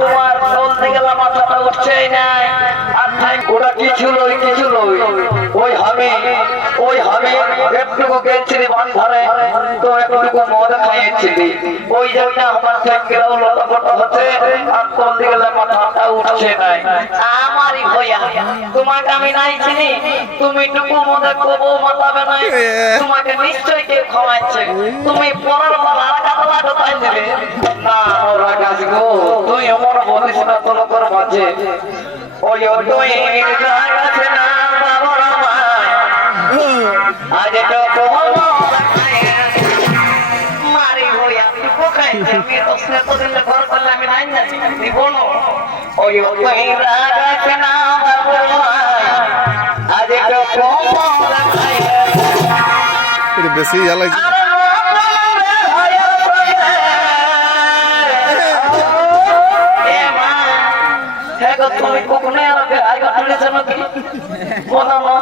তোমার বলতে গেলাম মাথাটা উঠছেই না। ওটা কি ছিল ওই আমি একটুকু গেছিলি বান্ধরে তো একটুকু মদ খাইয়েছিলি ওই জন্য আমার ঠেকেরাও লটাপটা হচ্ছে আর বলতে গেলে মাথাটা উঠছে নাই। আমারই ভয়া তোমাকে আমি নাই চিনি, তুমি টুকু মদে কবো মাতাবে নাই, তোমাকে নিশ্চয়ই কেউ খাওয়াচ্ছে। তুমি পরের বার আর কাতলা ঢোকাই দেবে না। ওরা কাজ গো তুই এমন বলিস না তোর তোর মাঝে ওই তুই আছে না বাবার আজ তো মারি হইয়া টুকু খাইছে আমি দোষে তো দিলে ঘর করলে আমি নাই না বলো ওই তুই রাগ আছে না বাবার আজ তো এটা বেশি জ্বালাইছে। তুমি কখনোই আমাকে আগে তুলেছ নাকি বলো না